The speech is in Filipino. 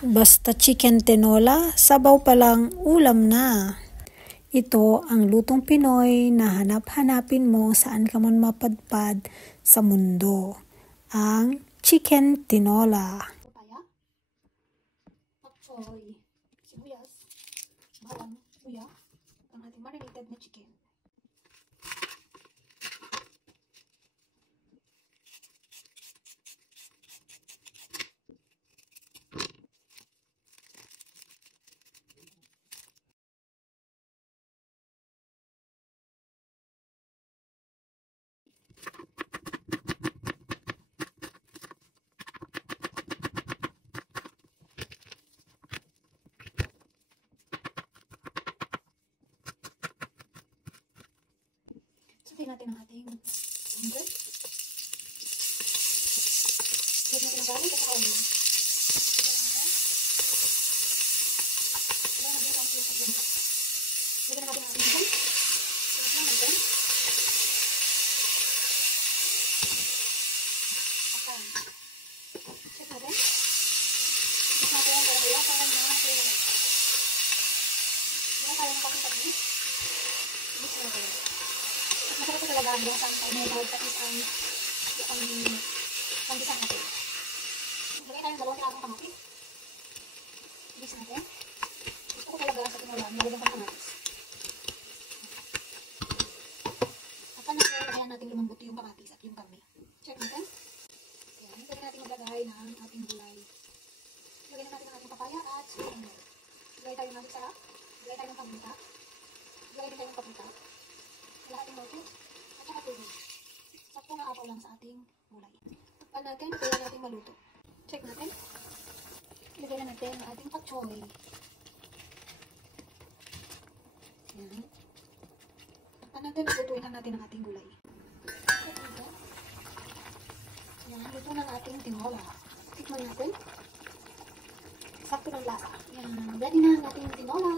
Basta chicken tinola, sabaw palang ulam na. Ito ang lutong Pinoy na hanap-hanapin mo saan ka man mapadpad sa mundo. Ang chicken tinola. Papaya, pak choy, sibuyas, bawang, luya, ang ating marinated na chicken. Sabihin natin ang ating ginger. Lagyan natin ang garlic at onion. Lagyan natin ang sili at bangka. Lagyan natin ang ating chicken. Lagyan natin. Akan. Check natin. Check natin ang garlic at onion na flavor. Lagyan tayo ng pakita niyo. Mix natin. Masarap talaga ang lasang may bawal sa isang panggisang natin. Lagay tayo ng dalawang pirasong kamatis. Mix natin. Gusto ko talaga sa tinola, nilagyan ko ng kamatis. At lagyan natin lumambot yung kamatis at yung kami. Check natin. Ayan, pwede natin maglagay ng ating gulay. Lagyan natin ang ating papaya at sili. Lagay tayo ng sarap. Lagay tayo ng paminta. Lagay din tayo ng paminta. Lahat ng roti at saka tubig. Sakto nga apaw lang sa ating gulay. Takpan natin, kaya natin maluto. Check natin. Ilagay na natin ang ating pak choy. Ayan. Takpan natin, lutuin lang natin ang ating gulay. Check natin. Ayan, luto na ang ating tinola. Tikman natin. Sakto ng lasa. Ayan, ready na ang ating tinola.